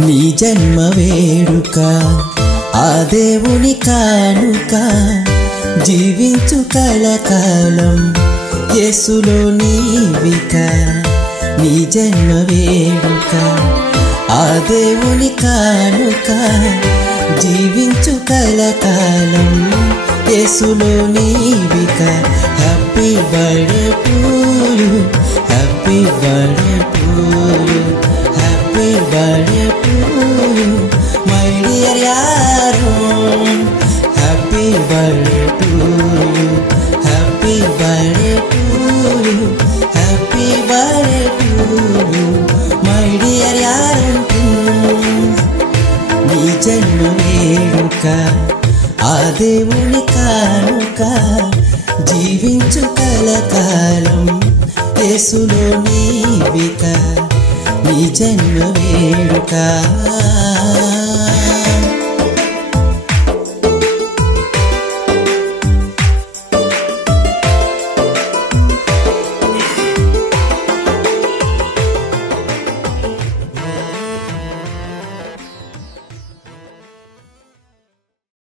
నీ జన్మ వేడుక ఆ దేవుని కానుక జీవించు కలకాలం యేసులో నీవిక నీ జన్మ వేడుక ఆ దేవుని కానుక జీవించు కలకాలం యేసులో నీవిక happy birthday to you happy birthday to you happy birthday to you my dear Aaron happy birthday to you happy birthday to you happy birthday to you my dear Aaron నీ జన్మ వేడుక ఆ దేవుని కానుక జీవించు కలకాలం యేసులో నీవిక నీ జన్మ వేడుక